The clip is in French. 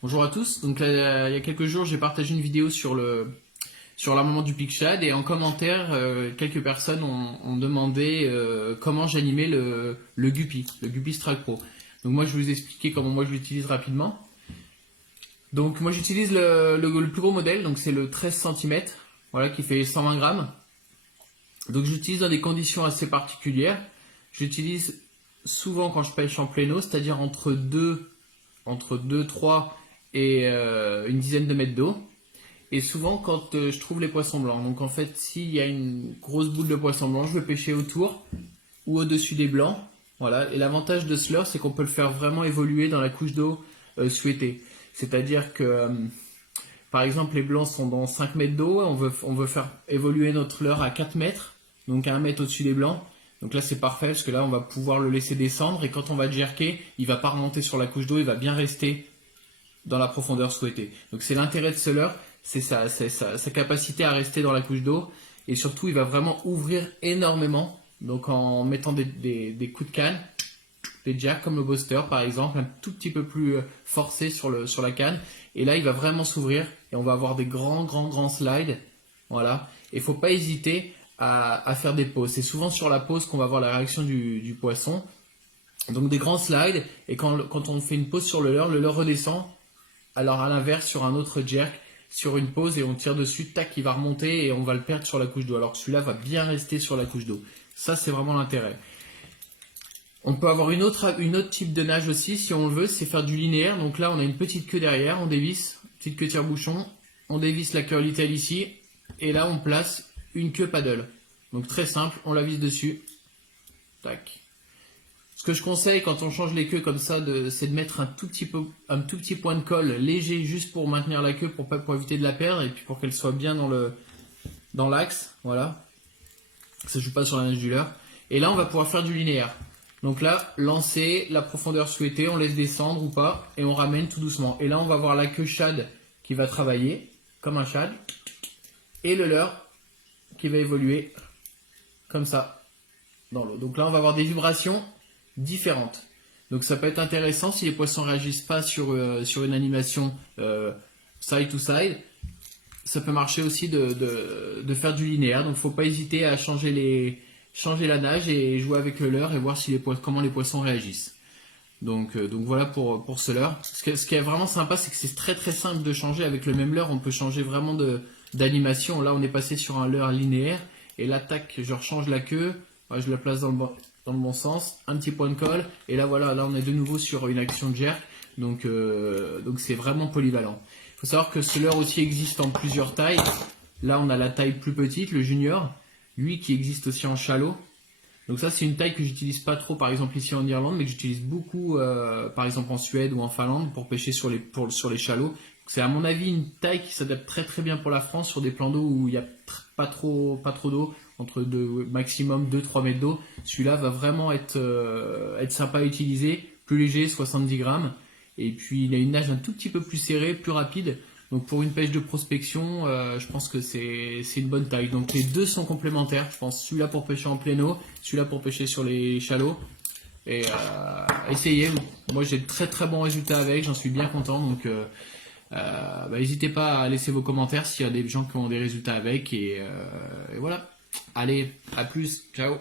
Bonjour à tous. Donc il y a quelques jours, j'ai partagé une vidéo sur l'armement du PicShad et en commentaire, quelques personnes ont demandé comment j'animais le Guppy, le Guppy Strike Pro. Donc moi, je vais vous expliquer comment moi je l'utilise rapidement. Donc moi, j'utilise le plus gros modèle, donc c'est le 13 cm, voilà, qui fait 120 grammes. Donc j'utilise dans des conditions assez particulières. J'utilise souvent quand je pêche en pléno, c'est-à-dire entre 2, 3 et une dizaine de mètres d'eau. Et souvent quand je trouve les poissons blancs. Donc en fait, s'il y a une grosse boule de poissons blancs, je vais pêcher autour ou au-dessus des blancs. Voilà. Et l'avantage de ce leurre, c'est qu'on peut le faire vraiment évoluer dans la couche d'eau souhaitée. C'est-à-dire que, par exemple, les blancs sont dans 5 mètres d'eau. On veut faire évoluer notre leurre à 4 mètres, donc à 1 mètre au-dessus des blancs. Donc là, c'est parfait parce que là, on va pouvoir le laisser descendre. Et quand on va jerker, il va pas remonter sur la couche d'eau, il va bien rester dans la profondeur souhaitée. Donc c'est l'intérêt de ce leurre, c'est sa capacité à rester dans la couche d'eau. Et surtout, il va vraiment ouvrir énormément. Donc en mettant des coups de canne, des jacks comme le Buster par exemple, un tout petit peu plus forcé sur la canne. Et là, il va vraiment s'ouvrir et on va avoir des grands slides. Voilà. Et il ne faut pas hésiter à faire des pauses. C'est souvent sur la pause qu'on va voir la réaction du poisson. Donc des grands slides. Et quand on fait une pause sur le leurre redescend. Alors à l'inverse, sur un autre jerk, sur une pause et on tire dessus, tac, il va remonter et on va le perdre sur la couche d'eau. Alors que celui-là va bien rester sur la couche d'eau. Ça, c'est vraiment l'intérêt. On peut avoir une autre type de nage aussi, si on le veut, c'est faire du linéaire. Donc là, on a une petite queue derrière, on dévisse, petite queue tire-bouchon, on dévisse la curlitail ici, et là, on place une queue paddle. Donc très simple, on la visse dessus. Tac. Ce que je conseille quand on change les queues comme ça, c'est de mettre un tout petit point de colle léger juste pour maintenir la queue, pour éviter de la perdre et puis pour qu'elle soit bien dans l'axe. Voilà. Ça joue pas sur la nage du leurre. Et là, on va pouvoir faire du linéaire. Donc là, lancer, la profondeur souhaitée, on laisse descendre ou pas, et on ramène tout doucement. Et là, on va voir la queue shad qui va travailler, comme un shad, et le leurre qui va évoluer, comme ça, dans l'eau. Donc là, on va avoir des vibrations différentes. Donc ça peut être intéressant si les poissons ne réagissent pas sur une animation side to side. Ça peut marcher aussi de faire du linéaire. Donc il ne faut pas hésiter à changer la nage et jouer avec le leurre et voir comment les poissons réagissent. Donc voilà pour ce leurre. Ce qui est vraiment sympa, c'est que c'est très simple de changer. Avec le même leurre, on peut changer vraiment d'animation. Là, on est passé sur un leurre linéaire. Et là, tac, je rechange la queue. Je la place dans le bon sens. Un petit point de colle. Et là, voilà, là, on est de nouveau sur une action de jerk. Donc c'est vraiment polyvalent. Il faut savoir que ce leurre aussi existe en plusieurs tailles. Là, on a la taille plus petite, le junior. Lui qui existe aussi en shallow. Donc ça, c'est une taille que j'utilise pas trop, par exemple ici en Irlande, mais que j'utilise beaucoup, par exemple en Suède ou en Finlande, pour pêcher sur les shallows. C'est à mon avis une taille qui s'adapte très bien pour la France sur des plans d'eau où il n'y a pas trop d'eau, entre maximum 2-3 mètres d'eau. Celui-là va vraiment être sympa à utiliser, plus léger, 70 grammes. Et puis il a une nage un tout petit peu plus serrée, plus rapide. Donc pour une pêche de prospection, je pense que c'est une bonne taille. Donc les deux sont complémentaires. Je pense celui-là pour pêcher en plein eau, celui-là pour pêcher sur les shallows. Et essayez. Moi j'ai de très bons résultats avec, j'en suis bien content. Donc n'hésitez pas à laisser vos commentaires s'il y a des gens qui ont des résultats avec. Et voilà. Allez, à plus. Ciao.